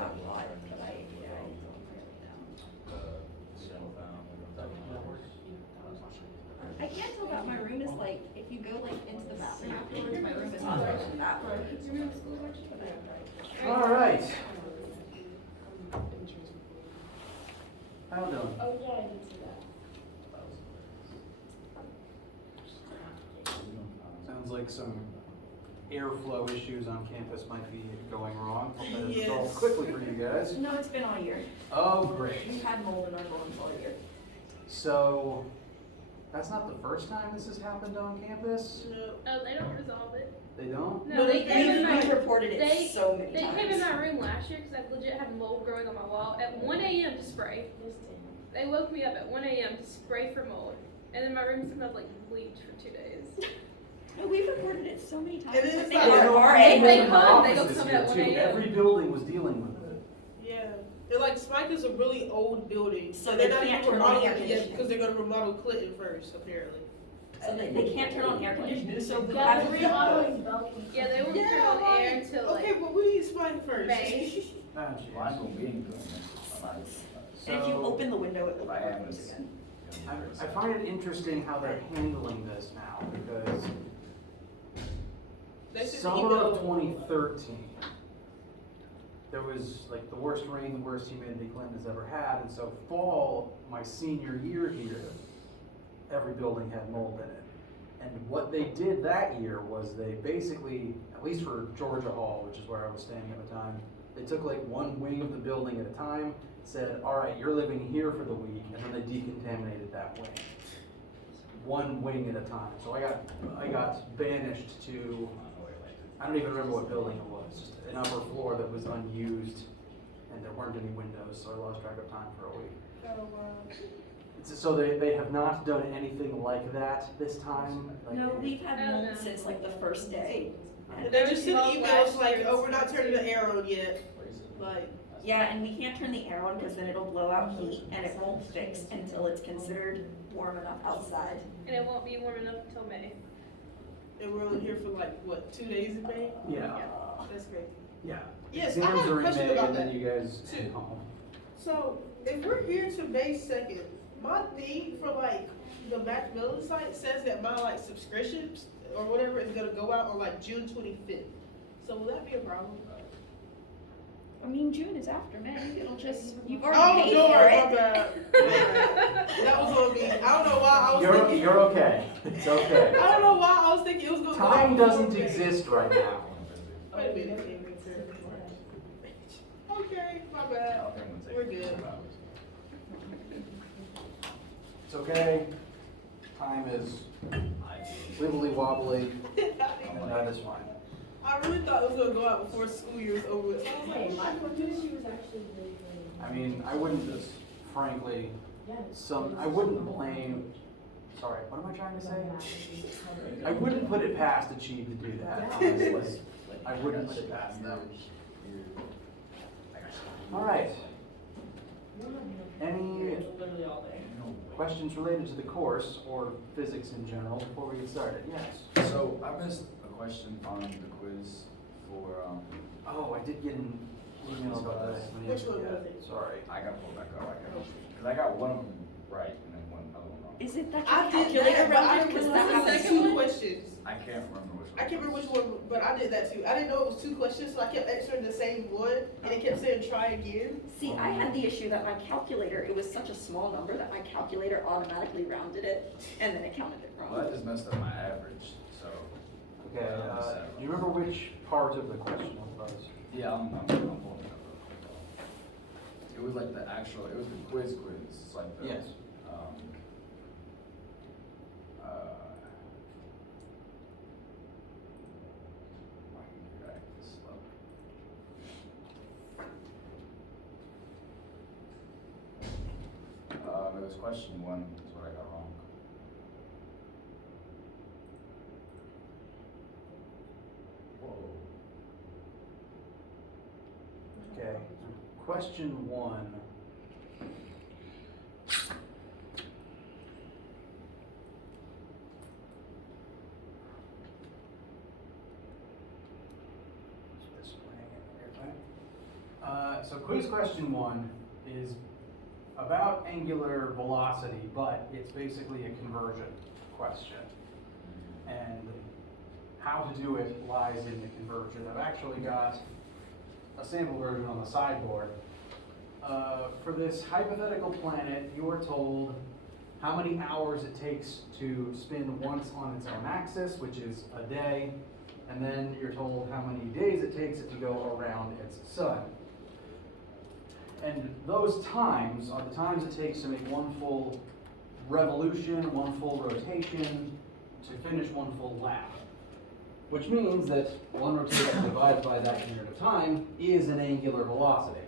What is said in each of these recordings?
not a lot, but I can't tell that my room is like, if you go like into the bathroom afterwards, my room is not like that way. All right. How you doing? Oh, yeah, I did see that. Sounds like some airflow issues on campus might be going wrong. Hope that is resolved quickly for you guys. No, it's been all year. Oh, great. We've had mold in our dorms all year. So, that's not the first time this has happened on campus? No. Oh, they don't resolve it. They don't? No, they came in We've my reported it so many They times. came in my room last year because I legit had mold growing on my wall at 1 a.m. to spray. They woke me up at 1 a.m. to spray for mold, and then my room smelled like bleach for 2 days. No, we've reported it so many times. It is I think like- our RA If they In come, my they go office come this at year, 1 too. a.m. Every building was dealing with it. Yeah. And like Spike is a really old building. So they're they not can't even turn on the air remodeling yet conditioning. because they're gonna remodel Clinton first, apparently. So they can't turn on air conditioning, so we Yeah, have they to remodeling Yeah, they won't turn on air until Okay, like but we need Spike first. May. Mine's gonna be in good. And if you open the window, it will I am. close again. I find it interesting how they're handling this now, because They should summer email of 2013, there was like the worst rain, the worst humidity Clinton has ever had, and so fall, my senior year here, every building had mold in it. And what they did that year was they basically, at least for Georgia Hall, which is where I was staying at the time, they took like one wing of the building at a time, said, all right, you're living here for the week, and then they decontaminated that wing. One wing at a time. So I got banished to, I don't even remember what building it was, just an upper floor that was unused, and there weren't any windows, so I lost track of time for a week. So they have not done anything like that this time? Like, No, we've had Oh, mold no. since like the first day. They just send Well, emails last like, year oh, we're not turning the air on yet. Like, Yeah, and we can't turn the air on because then it'll blow out heat and it won't fix until it's considered warm enough outside. and it won't be warm enough until May. and we're only here for like, what, 2 days in May? Yeah, That's crazy. yeah. Yes, I Exams have a are in question May, about and then that, you guys too. head home. So, if we're here to May 2nd, my thing for like the Macmillan site says that my like subscriptions or whatever is gonna go out on like June 25th. So will that be a problem? I mean, June is after May. It'll just, you've Oh, already paid no, for my it. bad. That was on me. I don't know why I was thinking. You're okay, it's okay. I don't know why I was thinking it was gonna go out Time before doesn't May. exist right now. Wait a minute. Okay, my bad. We're good. It's okay. Time is wibbly wobbly, and that is fine. I really thought it was gonna go out before school year is over with. So I was like, My community was actually really good. I mean, I wouldn't just, frankly, I wouldn't blame, sorry, what am I trying to say? I wouldn't put it past Achieve to do that, honestly. I wouldn't put it past them. All right. Any Literally all day. questions related to the course or physics in general before we get started? Yes. So I missed a question on the quiz for, Oh, I did get an email about that. Which one was it? Sorry. I got pulled back up, because I got one of them right and then one other one wrong. Is it that I your did calculator that, but I rounded? didn't Because realize that it was happens like too. two questions. I can't remember which one. I can't remember which one, but I did that too. I didn't know it was 2 questions, so I kept answering the same one, and it kept saying try again. See, I had the issue that my calculator, it was such a small number that my calculator automatically rounded it, and then it counted it Well, wrong. that just messed up my average, so. Okay, do you remember which part of the question it was? Yeah, I'm pulling it up. It was like the actual, it was the quiz, it's like the. Yes. I can drag this up. It was question 1, is what I got wrong. Okay, question 1. This way, okay. So quiz question 1 is about angular velocity, but it's basically a conversion question. And how to do it lies in the conversion. I've actually got a sample version on the sideboard. For this hypothetical planet, you are told how many hours it takes to spin once on its own axis, which is a day, and then you're told how many days it takes it to go around its sun. And those times are the times it takes to make one full revolution, one full rotation, to finish one full lap. Which means that one rotation divided by that unit of time is an angular velocity.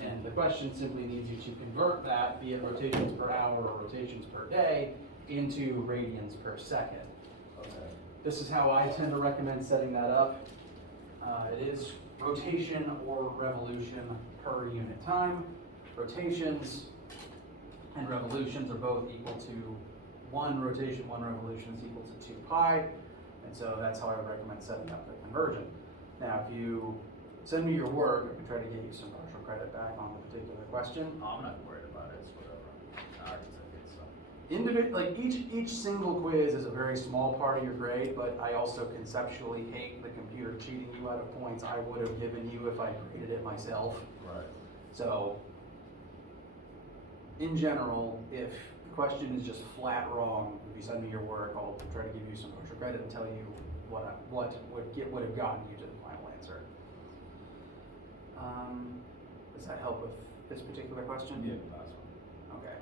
And the question simply needs you to convert that, be it rotations per hour or rotations per day, into radians per second. Okay. This is how I tend to recommend setting that up. It is rotation or revolution per unit time. Rotations and revolutions are both equal to 1 rotation, 1 revolution is equal to 2 pi. And so that's how I would recommend setting up the conversion. Now, if you send me your work, I can try to get you some partial credit back on the particular question. Oh, I'm not worried about it, it's whatever. I can take it, so. Each single quiz is a very small part of your grade, but I also conceptually hate the computer cheating you out of points I would have given you if I graded it myself. Right. So, in general, if the question is just flat wrong, if you send me your work, I'll try to give you some partial credit and tell you what would have gotten you to the final answer. Does that help with this particular question? Yeah, last one. Okay.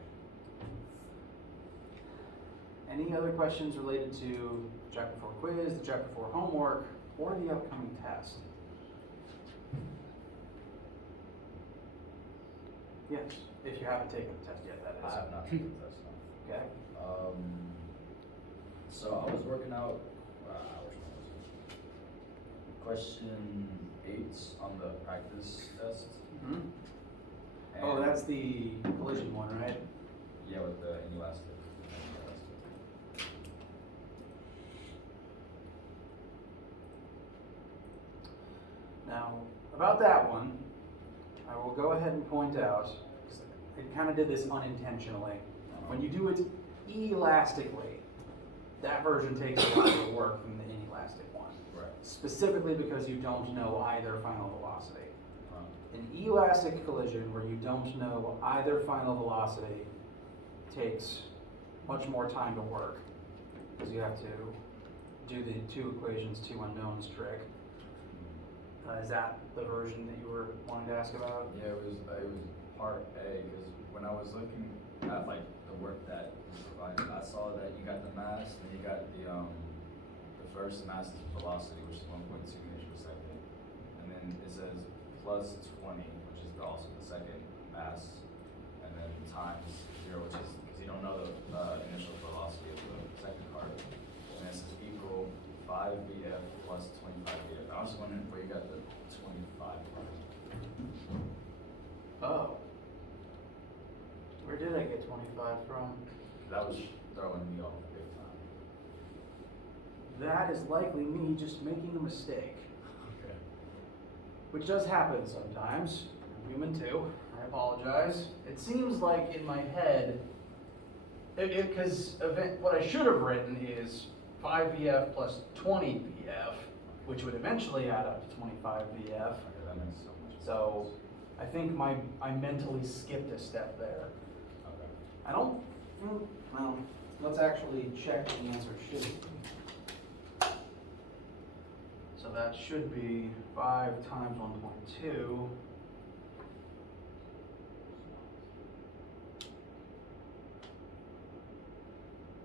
Any other questions related to Chapter 4 quiz, the Chapter 4 homework, or the upcoming test? Yes, if you haven't taken the test yet, that is. I have not taken the test, no. Okay. So I was working out, which one was it? Question 8 on the practice test. Mm-hmm. Oh, that's the collision one, right? Yeah, with the inelastic. Now, about that one, I will go ahead and point out, 'cause I kind of did this unintentionally. When you do it elastically, that version takes a lot more work than the inelastic one. Right. Specifically because you don't know either final velocity. Huh. An elastic collision where you don't know either final velocity takes much more time to work because you have to do the 2 equations, 2 unknowns trick. Is that the version that you were wanting to ask about? Yeah, it was part A, because when I was looking at like the work that you provided, I saw that you got the mass, and you got the first mass is velocity, which is 1.2 meters per second, and then it says plus 20, which is also the second mass, and then times 0, which is because you don't know the initial velocity of the second part, and it says equal 5 VF plus 25 VF. I was just wondering where you got the 25 from. Oh. Where did I get 25 from? That was throwing me off big time. That is likely me just making a mistake, Okay. which does happen sometimes. I'm human too. I apologize. It seems like in my head, because what I should have written is 5 VF plus 20 VF, which would eventually add up to 25 VF. Okay, that makes so much sense. So I think I mentally skipped a step there. Okay. I don't think, well, let's actually check what the answer should be. So that should be 5 times 1.2.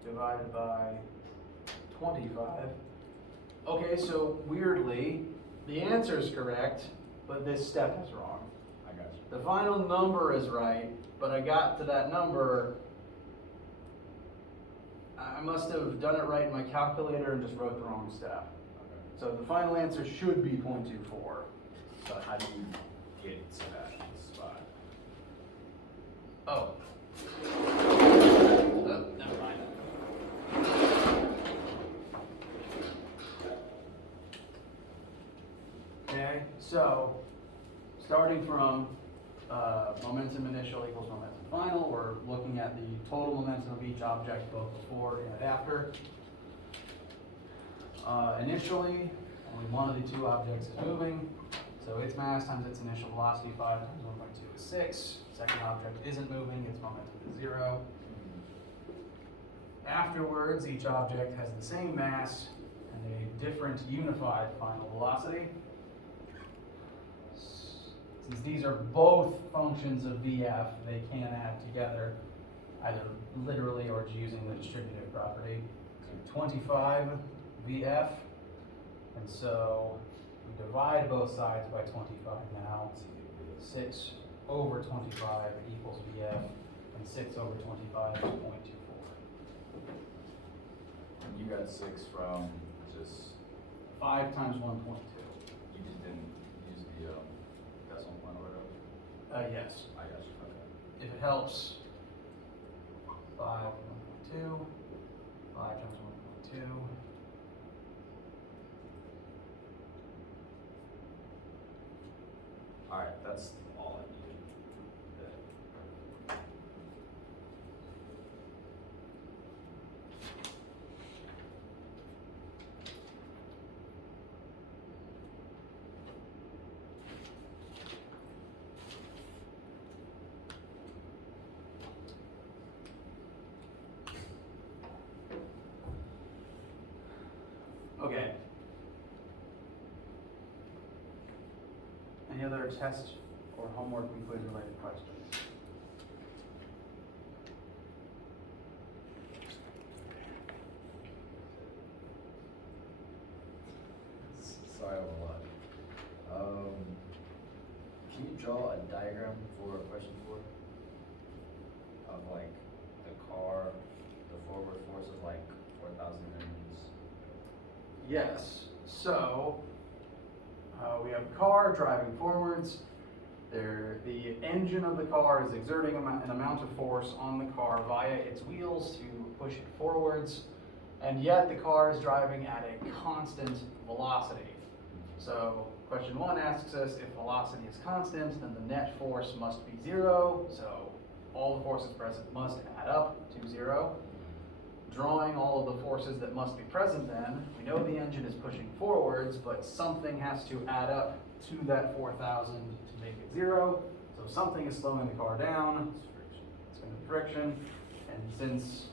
Divided by 25. Okay, so weirdly, the answer is correct, but this step is wrong. I got you. The final number is right, but I got to that number, I must have done it right in my calculator and just wrote the wrong step. Okay. So the final answer should be 0.24. So how do you get to that spot? Oh. Never mind. Okay, so starting from momentum initial equals momentum final, we're looking at the total momentum of each object both before and after. Initially, only one of the two objects is moving, so its mass times its initial velocity, 5 times 1.2 is 6. Second object isn't moving, its momentum is 0. Afterwards, each object has the same mass and a different unified final velocity. Since these are both functions of VF, they can add together, either literally or using the distributive property, to 25 VF. And so we divide both sides by 25 now. 6 over 25 equals VF, and 6 over 25 is 0.24. And you got 6 from just, 5 times 1.2. you just didn't use the decimal point or whatever? Yes. I got you, okay. If it helps, 5 1.2, 5 times 1.2. Alright, that's all I needed. Okay. Any other test or homework and quiz related questions? Sorry, I have a lot. Can you draw a diagram for question 4? Of like the car, the forward forces like 4,000 newtons? Yes. So we have a car driving forwards. The engine of the car is exerting an amount of force on the car via its wheels to push it forwards, and yet the car is driving at a constant velocity. So question 1 asks us if velocity is constant, then the net force must be 0. So all the forces present must add up to 0. Drawing all of the forces that must be present then, we know the engine is pushing forwards, but something has to add up to that 4,000 to make it 0. So something is slowing the car down. It's going to be friction. And since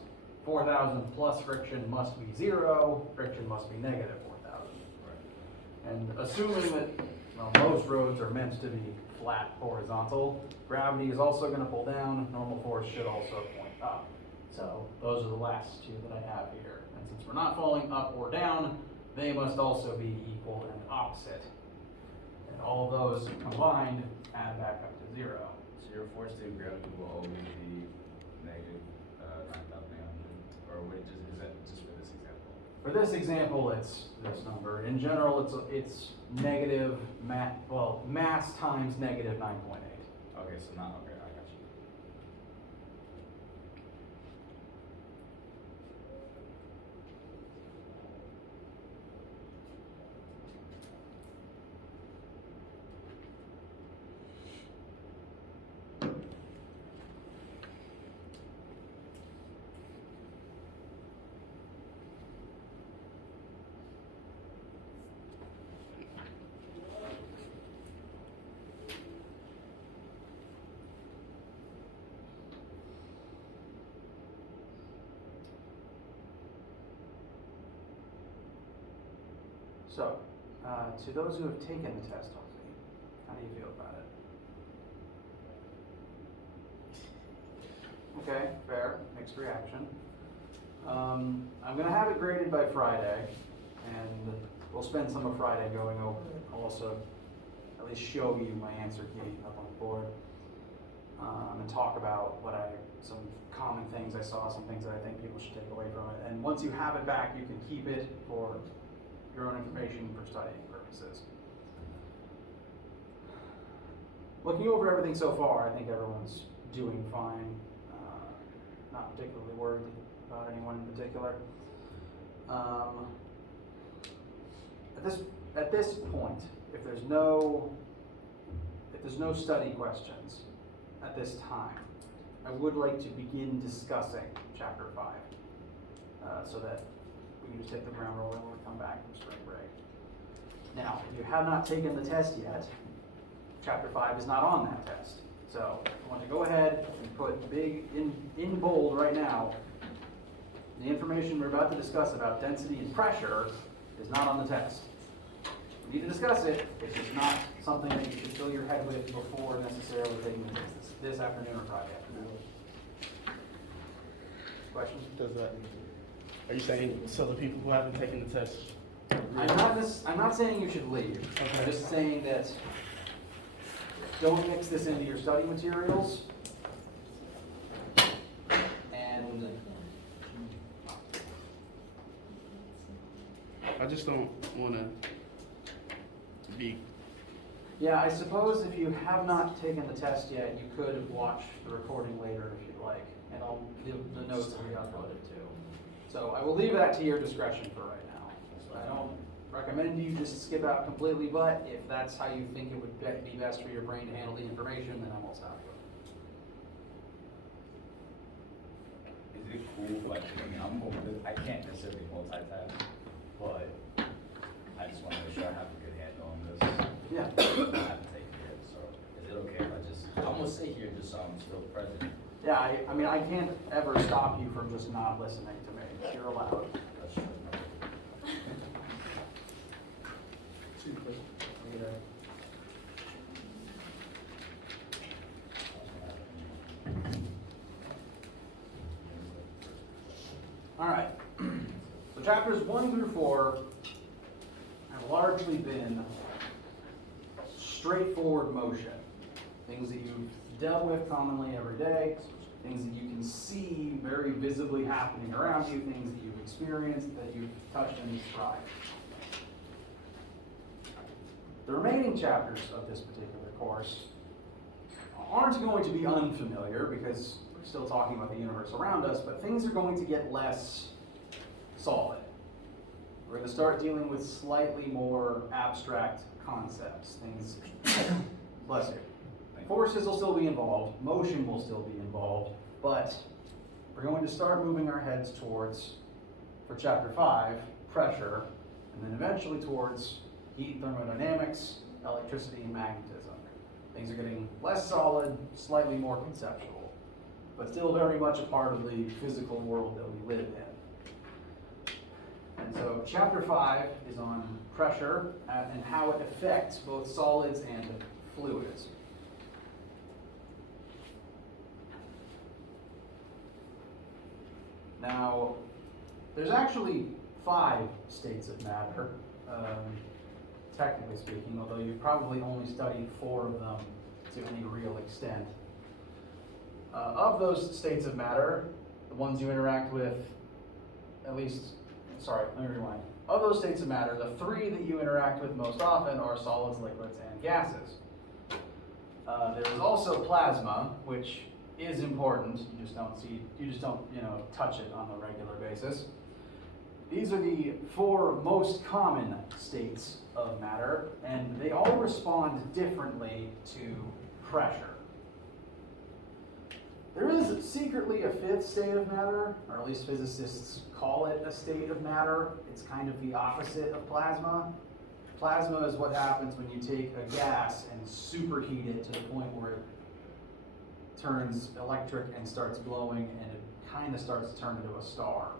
4,000 plus friction must be 0, friction must be negative 4,000. Right. And assuming that most roads are meant to be flat horizontal, gravity is also going to pull down. Normal force should also point up. So those are the last two that I have here. And since we're not falling up or down, they must also be equal and opposite. And all of those combined add back up to 0. So your force due gravity will always be negative 9,800, or wait, is that just for this example? For this example, it's this number. In general, it's negative mass times negative 9.8. Okay, so not, okay, I got you. So, to those who have taken the test already, how do you feel about it? Okay, fair, mixed reaction. I'm going to have it graded by Friday, and we'll spend some of Friday going over it. I'll also at least show you my answer key up on the board, and talk about some common things I saw, some things that I think people should take away from it. And once you have it back, you can keep it for your own information for studying purposes. Looking over everything so far, I think everyone's doing fine. Not particularly worried about anyone in particular. At this point, if there's there's no study questions at this time, I would like to begin discussing chapter 5, so that we can just hit the ground rolling when we come back from spring break. Now, if you have not taken the test yet, chapter 5 is not on that test. So I want to go ahead and put big in bold right now, the information we're about to discuss about density and pressure is not on the test. We need to discuss it, it's just not something that you should fill your head with before necessarily taking the test this afternoon or Friday afternoon. Questions? Does that, are you saying so the people who haven't taken the test? I'm not saying you should leave. Okay. I'm just saying that don't mix this into your study materials. And I just don't wanna be, yeah, I suppose if you have not taken the test yet, you could watch the recording later if you'd like, and I'll give the notes that we uploaded too. So I will leave that to your discretion for right now. I don't recommend you just skip out completely, but if that's how you think it would be best for your brain to handle the information, then I won't stop you. Is it cool, like, I mean, I can't necessarily multitask, but I just wanna make sure I have a good handle on this. Yeah. I haven't taken it yet, so is it okay if I just, I'm gonna sit here just so I'm still present? Yeah, I mean, I can't ever stop you from just not listening to me. You're allowed. That's true. All right. So chapters 1 through 4 have largely been straightforward motion. Things that you've dealt with commonly every day, things that you can see very visibly happening around you, things that you've experienced, that you've touched and described. The remaining chapters of this particular course aren't going to be unfamiliar because we're still talking about the universe around us, but things are going to get less solid. We're going to start dealing with slightly more abstract concepts, things, bless you. Forces will still be involved, motion will still be involved, but we're going to start moving our heads towards, for chapter 5, pressure, and then eventually towards heat, thermodynamics, electricity, and magnetism. Things are getting less solid, slightly more conceptual, but still very much a part of the physical world that we live in. And so chapter 5 is on pressure and how it affects both solids and fluids. Now, there's actually 5 states of matter, technically speaking, although you've probably only studied 4 of them to any real extent. Of those states of matter, the ones you interact with, let me rewind. Of those states of matter, the 3 that you interact with most often are solids, liquids, and gases. There is also plasma, which is important. You just don't touch it on a regular basis. These are the 4 most common states of matter, and they all respond differently to pressure. There is secretly a 5th state of matter, or at least physicists call it a state of matter. It's kind of the opposite of plasma. Plasma is what happens when you take a gas and superheat it to the point where it turns electric and starts glowing, and it kind of starts to turn into a star.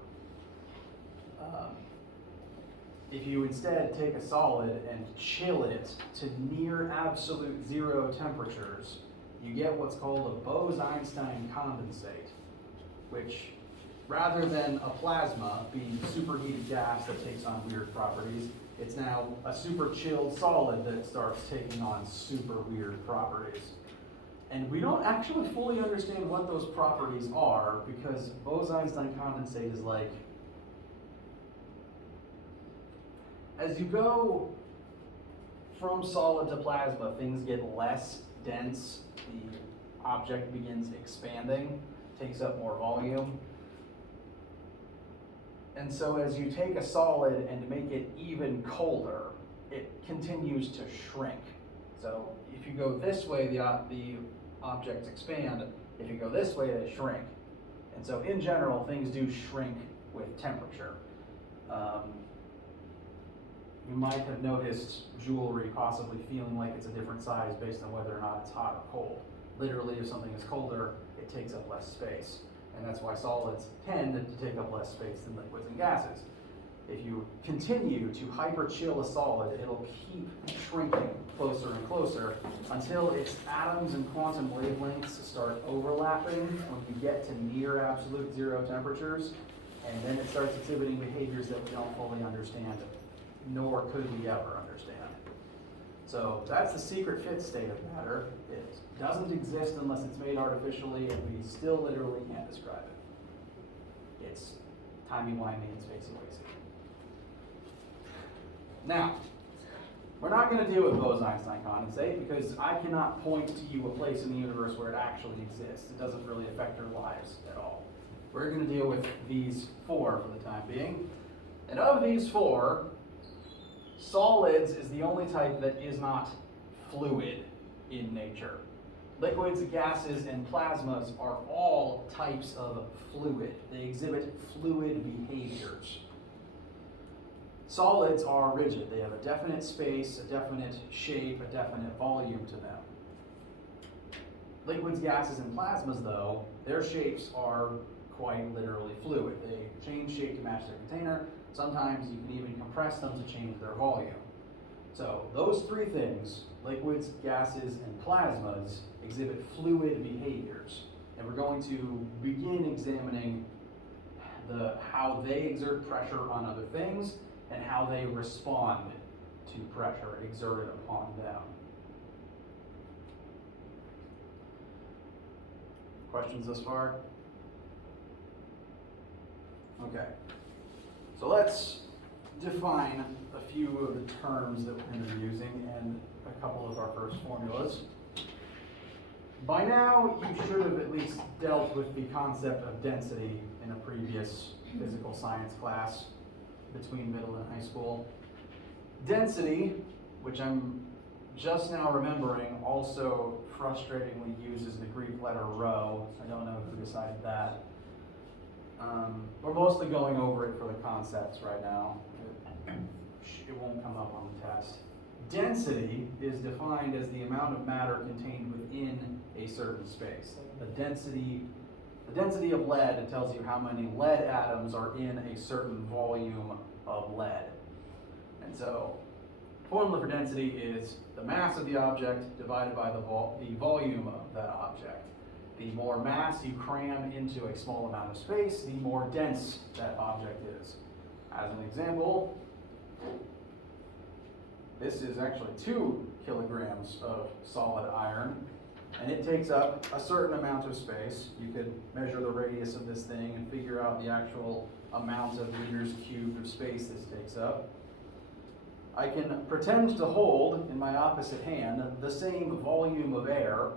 If you instead take a solid and chill it to near absolute 0 temperatures, you get what's called a Bose-Einstein condensate, which, rather than a plasma being superheated gas that takes on weird properties, it's now a super chilled solid that starts taking on super weird properties. And we don't actually fully understand what those properties are, because Bose-Einstein condensate is like, as you go from solid to plasma, things get less dense, the object begins expanding, takes up more volume. And so as you take a solid and make it even colder, it continues to shrink. So if you go this way, the objects expand. If you go this way, they shrink. And so in general, things do shrink with temperature. You might have noticed jewelry possibly feeling like it's a different size based on whether or not it's hot or cold. Literally, if something is colder, it takes up less space. And that's why solids tend to take up less space than liquids and gases. If you continue to hyper chill a solid, it'll keep shrinking closer and closer until its atoms and quantum wavelengths start overlapping when you get to near absolute zero temperatures, and then it starts exhibiting behaviors that we don't fully understand, nor could we ever understand. So that's the secret fifth state of matter. It doesn't exist unless it's made artificially, and we still literally can't describe it. It's timey-wimey and spacey-wacy. Now, we're not going to deal with Bose-Einstein condensate because I cannot point to you a place in the universe where it actually exists. It doesn't really affect our lives at all. We're going to deal with these four for the time being. And of these four, solids is the only type that is not fluid in nature. Liquids, gases, and plasmas are all types of fluid. They exhibit fluid behaviors. Solids are rigid. They have a definite space, a definite shape, a definite volume to them. Liquids, gases, and plasmas, though, their shapes are quite literally fluid. They change shape to match their container. Sometimes you can even compress them to change their volume. So those three things, liquids, gases, and plasmas, exhibit fluid behaviors. And we're going to begin examining how they exert pressure on other things and how they respond to pressure exerted upon them. Questions thus far? Okay. So let's define a few of the terms that we're going to be using and a couple of our first formulas. By now, you should have at least dealt with the concept of density in a previous physical science class between middle and high school. Density, which I'm just now remembering, also frustratingly uses the Greek letter rho. I don't know who decided that. We're mostly going over it for the concepts right now. It won't come up on the test. Density is defined as the amount of matter contained within a certain space. The density of lead tells you how many lead atoms are in a certain volume of lead. And so, formula for density is the mass of the object divided by the volume of that object. The more mass you cram into a small amount of space, the more dense that object is. As an example, this is actually 2 kilograms of solid iron, and it takes up a certain amount of space. You could measure the radius of this thing and figure out the actual amount of meters cubed of space this takes up. I can pretend to hold in my opposite hand the same volume of air,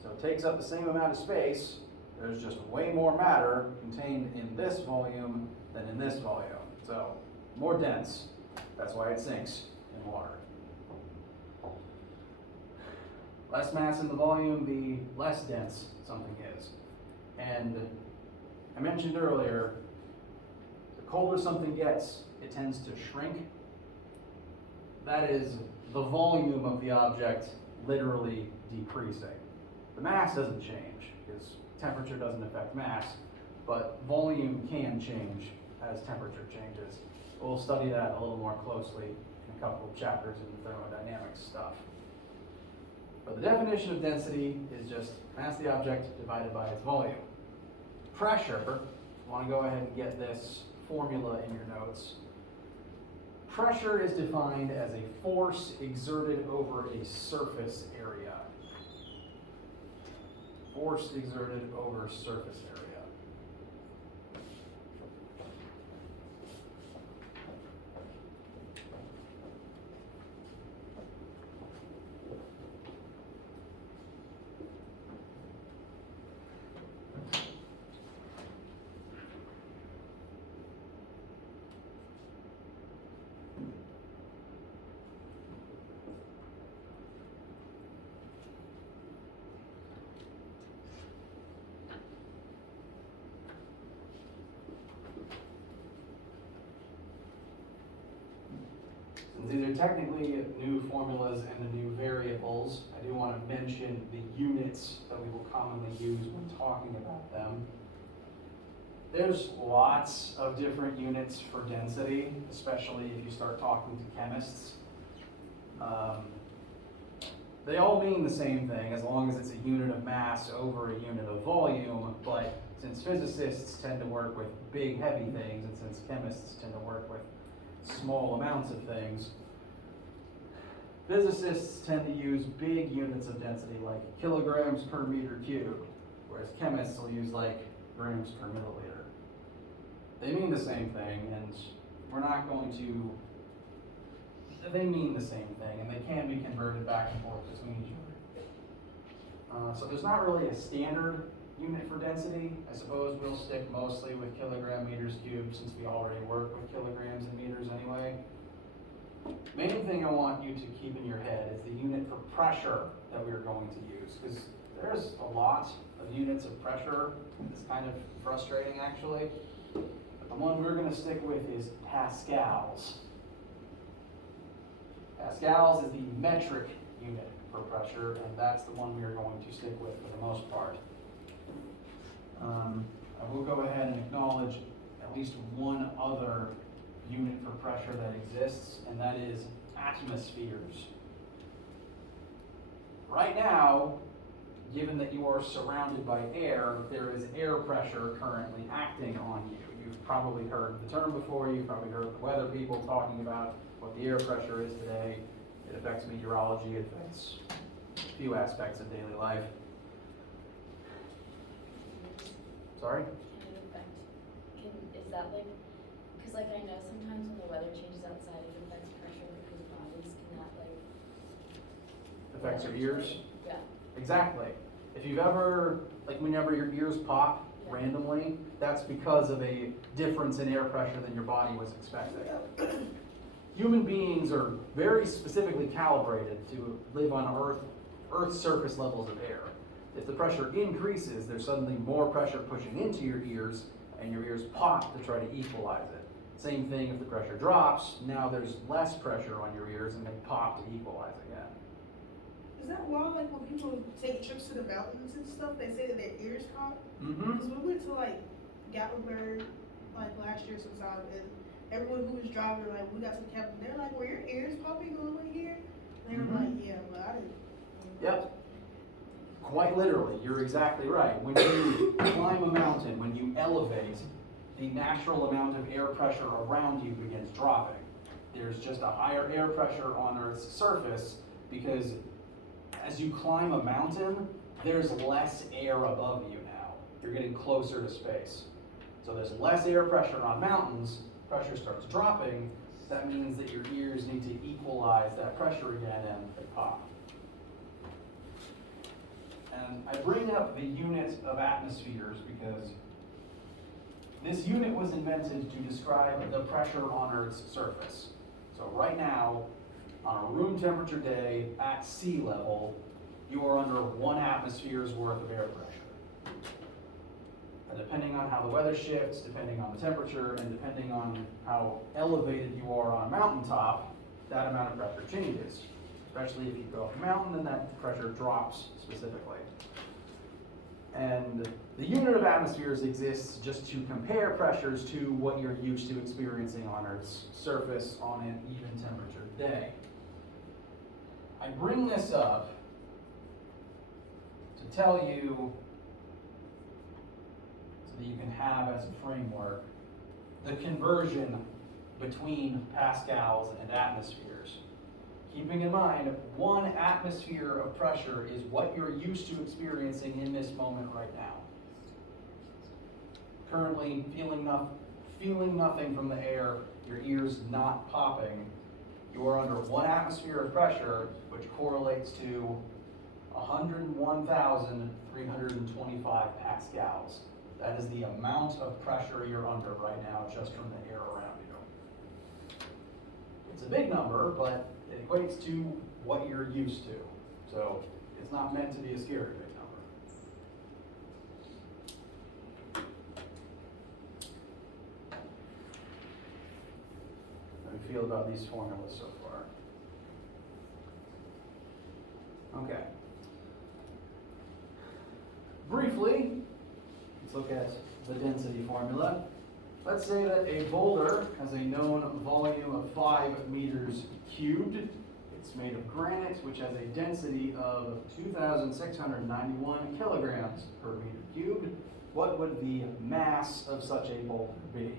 so it takes up the same amount of space. There's just way more matter contained in this volume than in this volume. So, more dense. That's why it sinks in water. Less mass in the volume, the less dense something is. And I mentioned earlier, the colder something gets, it tends to shrink. That is the volume of the object literally decreasing. The mass doesn't change because temperature doesn't affect mass, but volume can change as temperature changes. We'll study that a little more closely in a couple of chapters in the thermodynamics stuff. But the definition of density is just mass of the object divided by its volume. Pressure, I want to go ahead and get this formula in your notes. Pressure is defined as a force exerted over a surface area. Force exerted over surface area. Since these are technically new formulas and the new variables, I do want to mention the units that we will commonly use when talking about them. There's lots of different units for density, especially if you start talking to chemists. They all mean the same thing as long as it's a unit of mass over a unit of volume, but since physicists tend to work with big, heavy things, and since chemists tend to work with small amounts of things, physicists tend to use big units of density like kilograms per meter cubed, whereas chemists will use like grams per milliliter. They mean the same thing, and we're not going to, they mean the same thing, and they can be converted back and forth between each other. So there's not really a standard unit for density. I suppose we'll stick mostly with kilogram meters cubed since we already work with kilograms and meters anyway. Main thing I want you to keep in your head is the unit for pressure that we're going to use, because there's a lot of units of pressure. It's kind of frustrating actually. But the one we're going to stick with is pascals. Pascals is the metric unit for pressure, and that's the one we are going to stick with for the most part. I will go ahead and acknowledge at least one other unit for pressure that exists, and that is atmospheres. Right now, given that you are surrounded by air, there is air pressure currently acting on you. You've probably heard the term before, you've probably heard the weather people talking about what the air pressure is today. It affects meteorology, it affects a few aspects of daily life. Sorry? Is that like, because like I know sometimes when the weather changes outside, it affects pressure because bodies cannot like. Affects your ears? Yeah. Exactly. If you've ever, like whenever your ears pop randomly, that's because of a difference in air pressure than your body was expecting. Human beings are very specifically calibrated to live on Earth's surface levels of air. If the pressure increases, there's suddenly more pressure pushing into your ears, and your ears pop to try to equalize it. Same thing if the pressure drops, now there's less pressure on your ears and they pop to equalize again. Is that why, like, when people take trips to the mountains and stuff, they say that their ears pop? Mm-hmm. Because we went to, like, Gatlinburg, like, last year sometime, and everyone who was driving, like, we got to the cabin, they're like, were your ears popping on the way here? And they were like, yeah, but I didn't. Yep. Quite literally, you're exactly right. When you climb a mountain, when you elevate, the natural amount of air pressure around you begins dropping. There's just a higher air pressure on Earth's surface because as you climb a mountain, there's less air above you now. You're getting closer to space. So there's less air pressure on mountains, pressure starts dropping. That means that your ears need to equalize that pressure again and they pop. And I bring up the unit of atmospheres because this unit was invented to describe the pressure on Earth's surface. So right now, on a room temperature day at sea level, you are under 1 atmosphere's worth of air pressure. And depending on how the weather shifts, depending on the temperature, and depending on how elevated you are on a mountaintop, that amount of pressure changes. Especially if you go up a mountain, then that pressure drops specifically. And the unit of atmospheres exists just to compare pressures to what you're used to experiencing on Earth's surface on an even temperature day. I bring this up to tell you, so that you can have as a framework, the conversion between pascals and atmospheres. Keeping in mind, 1 atmosphere of pressure is what you're used to experiencing in this moment right now. Currently feeling nothing from the air, your ears not popping, you are under 1 atmosphere of pressure, which correlates to 101,325 pascals. That is the amount of pressure you're under right now just from the air around you. It's a big number, but it equates to what you're used to. So it's not meant to be a scary big number. How do you feel about these formulas so far? briefly, let's look at the density formula. Let's say that a boulder has a known volume of 5 meters cubed. It's made of granite, which has a density of 2,691 kilograms per meter cubed. What would the mass of such a boulder be?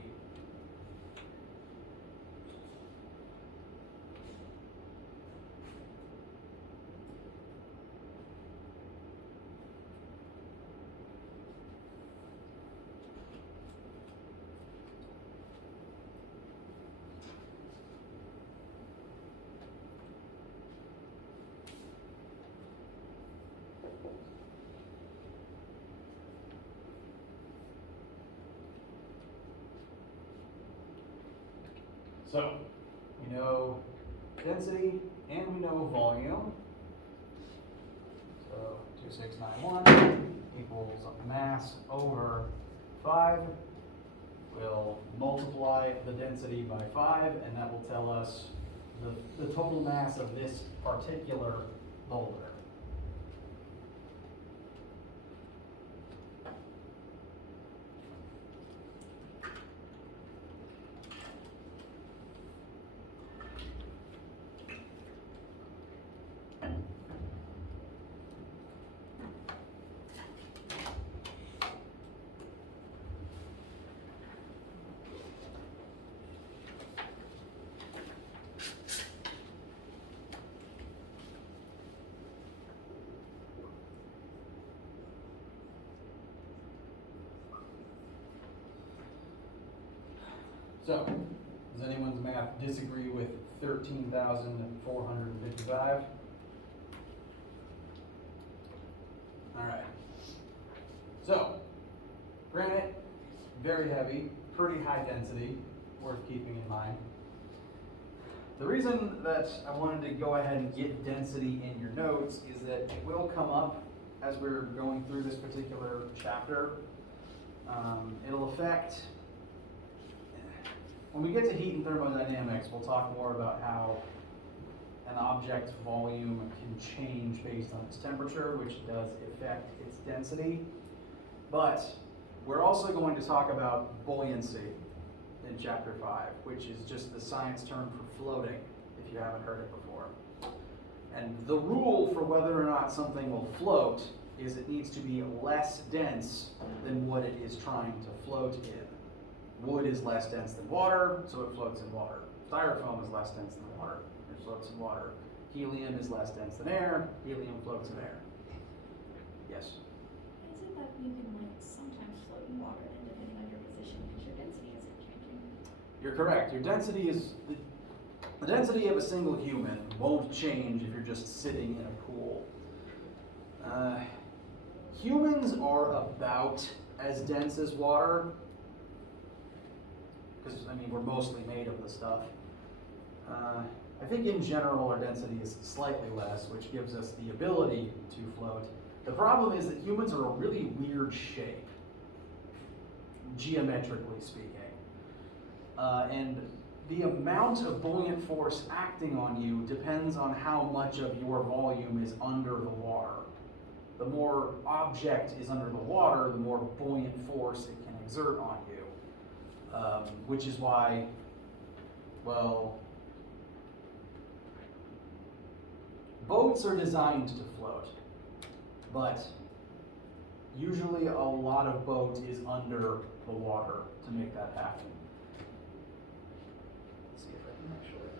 So, we know density and we know volume. So 2691 equals mass over 5. We'll multiply the density by 5, and that will tell us the total mass of this particular boulder. So, does anyone's math disagree with 13,455? All right. So, granite, very heavy, pretty high density, worth keeping in mind. The reason that I wanted to go ahead and get density in your notes is that it will come up as we're going through this particular chapter. It'll affect, when we get to heat and thermodynamics, we'll talk more about how an object's volume can change based on its temperature, which does affect its density. But we're also going to talk about buoyancy in chapter 5, which is just the science term for floating, if you haven't heard it before. And the rule for whether or not something will float is it needs to be less dense than what it is trying to float in. Wood is less dense than water, so it floats in water. Styrofoam is less dense than water, it floats in water. Helium is less dense than air, helium floats in air. Yes? Is it that you can like sometimes float in water and depending on your position because your density isn't changing? You're correct. Your density is, the density of a single human won't change if you're just sitting in a pool. Humans are about as dense as water, because, I mean, we're mostly made of the stuff. I think in general our density is slightly less, which gives us the ability to float. The problem is that humans are a really weird shape, geometrically speaking. And the amount of buoyant force acting on you depends on how much of your volume is under the water. The more object is under the water, the more buoyant force it can exert on you. Which is why, well, boats are designed to float, but usually a lot of boat is under the water to make that happen. Let's see if I can actually.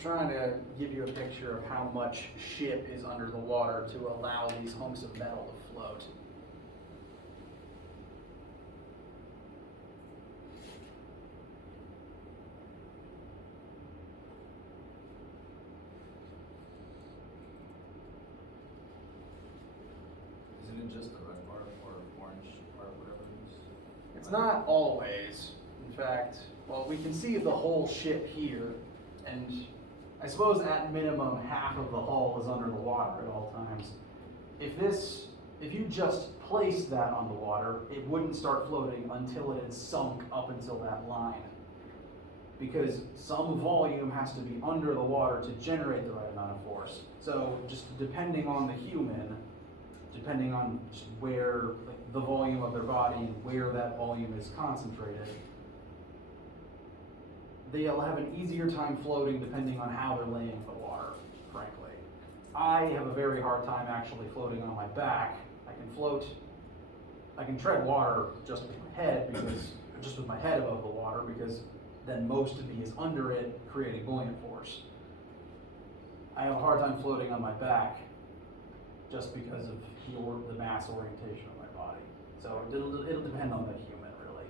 Trying to give you a picture of how much ship is under the water to allow these hunks of metal to float. Isn't it just the red part or orange part, whatever it is? It's not always. In fact, well, we can see the whole ship here, and I suppose at minimum half of the hull is under the water at all times. If if you just placed that on the water, it wouldn't start floating until it had sunk up until that line. Because some volume has to be under the water to generate the right amount of force. So just depending on the human, depending on just where, like, the volume of their body and where that volume is concentrated, they'll have an easier time floating depending on how they're laying in the water, frankly. I have a very hard time actually floating on my back. I can tread water just with my head, just with my head above the water, because then most of me is under it, creating buoyant force. I have a hard time floating on my back just because of the mass orientation of my body. So it'll depend on the human, really.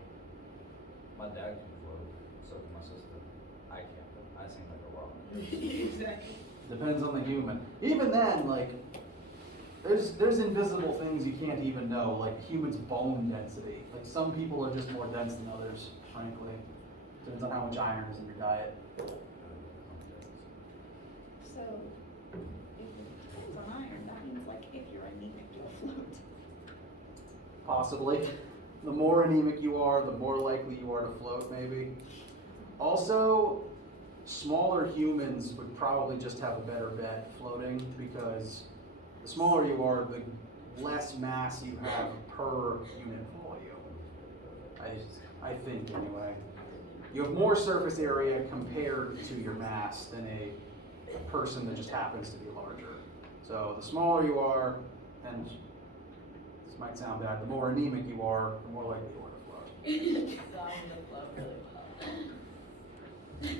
My dad can float, so can my sister. I can't. I seem like a rock. Exactly. Depends on the human. Even then, like, there's invisible things you can't even know, like humans' bone density. Like, some people are just more dense than others, frankly. Depends on how much iron is in your diet. So, if it depends on iron, that means like if you're anemic, you'll float. Possibly. The more anemic you are, the more likely you are to float, maybe. Also, smaller humans would probably just have a better bet floating, because the smaller you are, the less mass you have per unit volume. I think, anyway. You have more surface area compared to your mass than a person that just happens to be larger. So the smaller you are, and this might sound bad, the more anemic you are, the more likely you are to float. So I'm gonna float really well.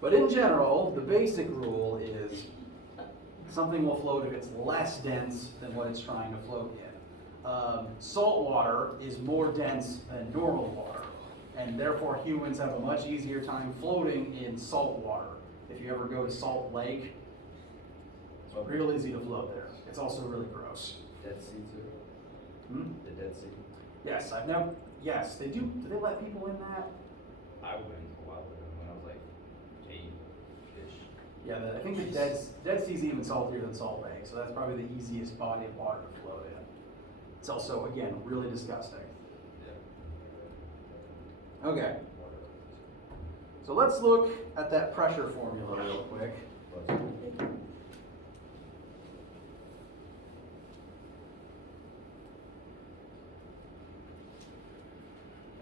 But in general, the basic rule is something will float if it's less dense than what it's trying to float in. Salt water is more dense than normal water, and therefore humans have a much easier time floating in salt water. If you ever go to Salt Lake, it's real easy to float there. It's also really gross. Dead Sea too? Hmm? The Dead Sea? Yes, they do. Do they let people in that? I went a while ago when I was like 8-ish. Yeah, I think the Dead Sea's even saltier than Salt Lake, so that's probably the easiest body of water to float in. It's also, again, really disgusting. Yeah. Okay, so let's look at that pressure formula real quick. I'm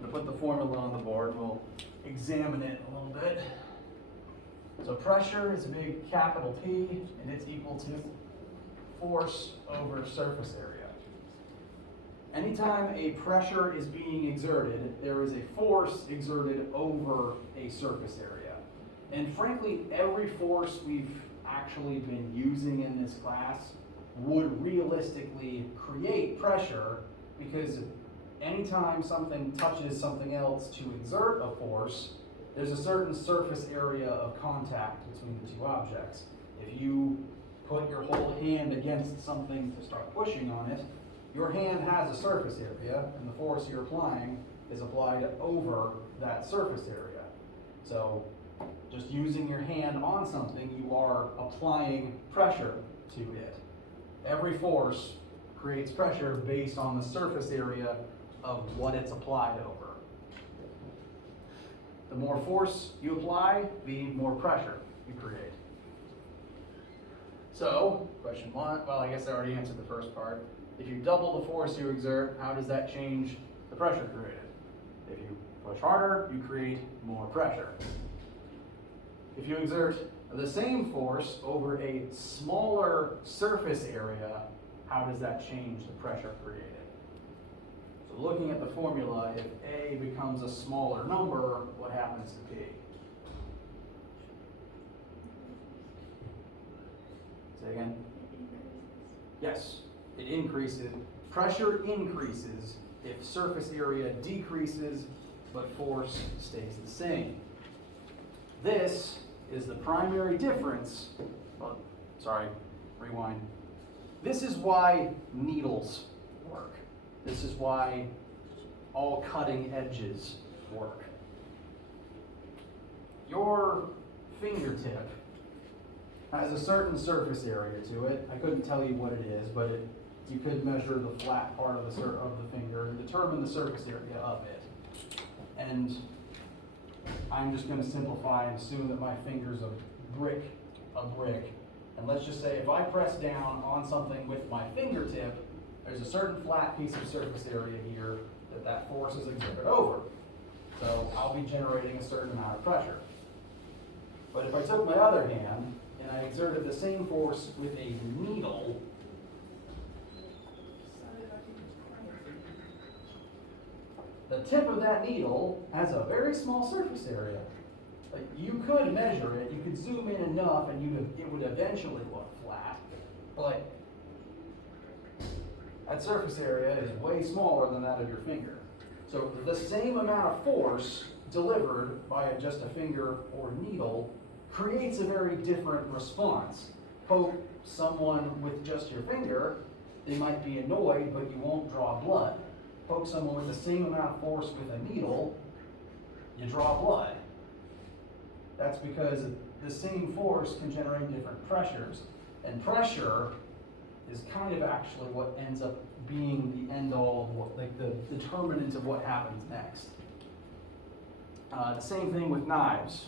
going to put the formula on the board, we'll examine it a little bit. So pressure is a big capital P, and it's equal to force over surface area. Anytime a pressure is being exerted, there is a force exerted over a surface area. And frankly, every force we've actually been using in this class would realistically create pressure, because anytime something touches something else to exert a force, there's a certain surface area of contact between the two objects. If you put your whole hand against something to start pushing on it, your hand has a surface area, and the force you're applying is applied over that surface area. So just using your hand on something, you are applying pressure to it. Every force creates pressure based on the surface area of what it's applied over. The more force you apply, the more pressure you create. So, question one, well, I guess I already answered the first part. If you double the force you exert, how does that change the pressure created? If you push harder, you create more pressure. If you exert the same force over a smaller surface area, how does that change the pressure created? So looking at the formula, if A becomes a smaller number, what happens to P? Say again? Yes, it increases. Pressure increases if surface area decreases, but force stays the same. This is the primary difference. Well, sorry, rewind. This is why needles work. This is why all cutting edges work. Your fingertip has a certain surface area to it. I couldn't tell you what it is, but you could measure the flat part of the finger and determine the surface area of it. And I'm just going to simplify and assume that my finger's a brick. And let's just say if I press down on something with my fingertip, there's a certain flat piece of surface area here that force is exerted over. So I'll be generating a certain amount of pressure. But if I took my other hand and I exerted the same force with a needle, the tip of that needle has a very small surface area. Like, you could measure it, you could zoom in enough, and it would eventually look flat, but that surface area is way smaller than that of your finger. So the same amount of force delivered by just a finger or needle creates a very different response. Poke someone with just your finger, they might be annoyed, but you won't draw blood. Poke someone with the same amount of force with a needle, you draw blood. That's because the same force can generate different pressures. And pressure is kind of actually what ends up being the end all of what, like the determinant of what happens next. The same thing with knives.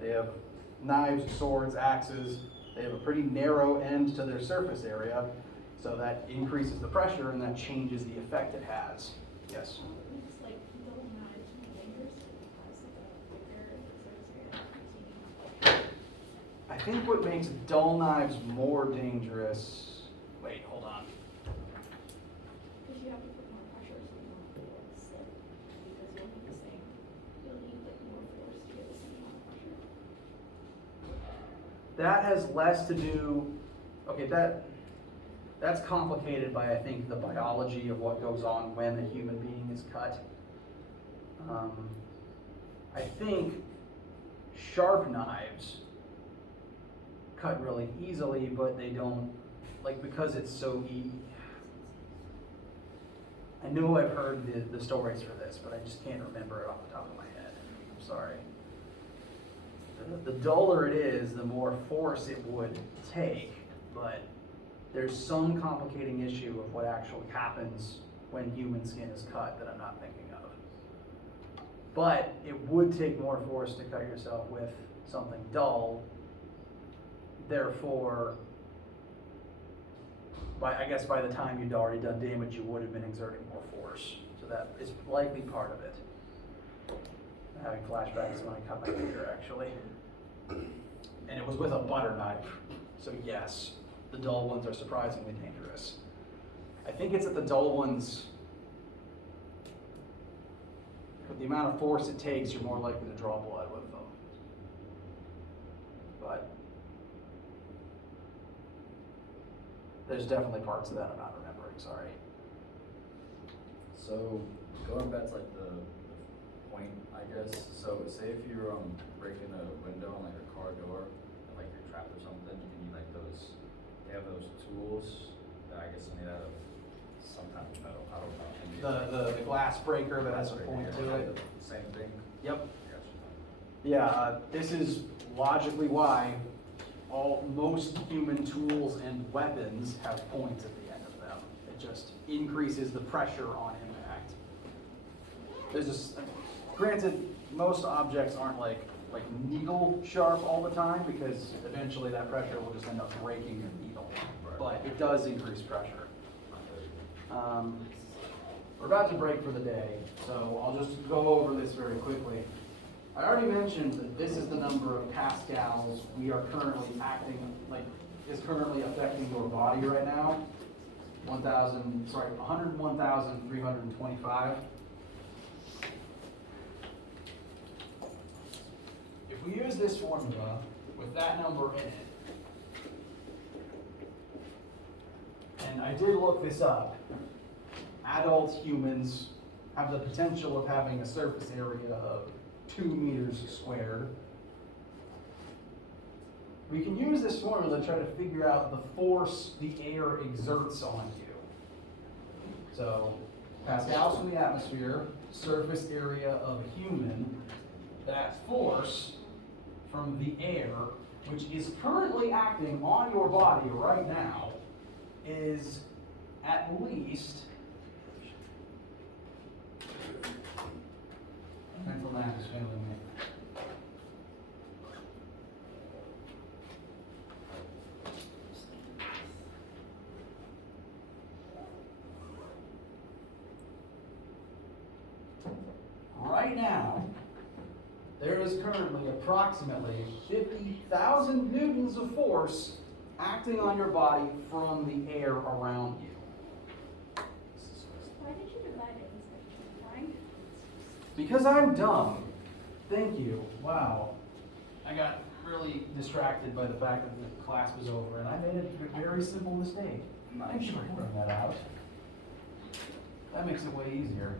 They have knives, swords, axes. They have a pretty narrow end to their surface area, so that increases the pressure and that changes the effect it has. Yes? It's like little knives and fingers. Has like a bigger surface area. I think what makes dull knives more dangerous. Wait, hold on. Because you have to put more pressure so you don't feel it slip. Because you'll need the same. You'll need like more force to get the same amount of pressure. That has less to do. Okay, that's complicated by, I think, the biology of what goes on when a human being is cut. I think sharp knives cut really easily, but they don't, like, because it's so I know I've heard the stories for this, but I just can't remember it off the top of my head. I'm sorry. The duller it is, the more force it would take, but there's some complicating issue of what actually happens when human skin is cut that I'm not thinking of. But it would take more force to cut yourself with something dull. Therefore, I guess by the time you'd already done damage, you would have been exerting more force. So that is likely part of it. I'm having flashbacks when I cut my finger, actually. And it was with a butter knife. So yes, the dull ones are surprisingly dangerous. I think it's that the dull ones, with the amount of force it takes, you're more likely to draw blood with them. But there's definitely parts of that I'm not remembering, sorry. So going back to like the point, I guess. So say if you're breaking a window on like a car door and like you're trapped or something, you need like those. They have those tools that I guess are made out of some kind of metal. I don't know. The glass breaker that has a point to it. Same thing. Yep. Gotcha. Yeah, this is logically why most human tools and weapons have points at the end of them. It just increases the pressure on impact. There's just, granted, most objects aren't like needle sharp all the time because eventually that pressure will just end up breaking your needle. Right. But it does increase pressure. We're about to break for the day, so I'll just go over this very quickly. I already mentioned that this is the number of pascals we are currently is currently affecting your body right now. 101,325. If we use this formula with that number in it, and I did look this up, adult humans have the potential of having a surface area of 2 meters squared. We can use this formula to try to figure out the force the air exerts on you. So, pascals from the atmosphere, surface area of a human, that force from the air which is currently acting on your body right now, is at least mental math is failing me. Right now, there is currently approximately 50,000 newtons of force acting on your body from the air around you. Why did you divide it in sections, Brian? Because I'm dumb. Thank you. Wow. I got really distracted by the fact that the class was over, and I made a very simple mistake. Thank you for pointing that out. That makes it way easier.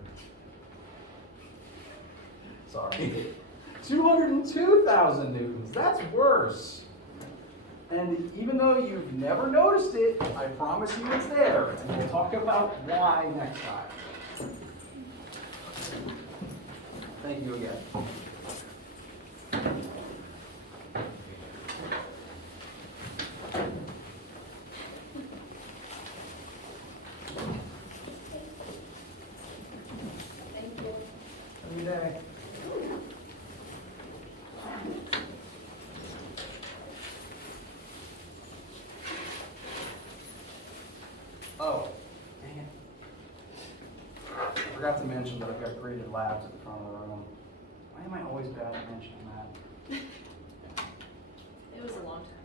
Sorry. 202,000 newtons. That's worse. And even though you've never noticed it, I promise you it's there. And we'll talk about why next time. Thank you again. Thank you. Every day. Oh, dang it. I forgot to mention that I've got graded labs at the front of the room. Why am I always bad at mentioning that? It was a long time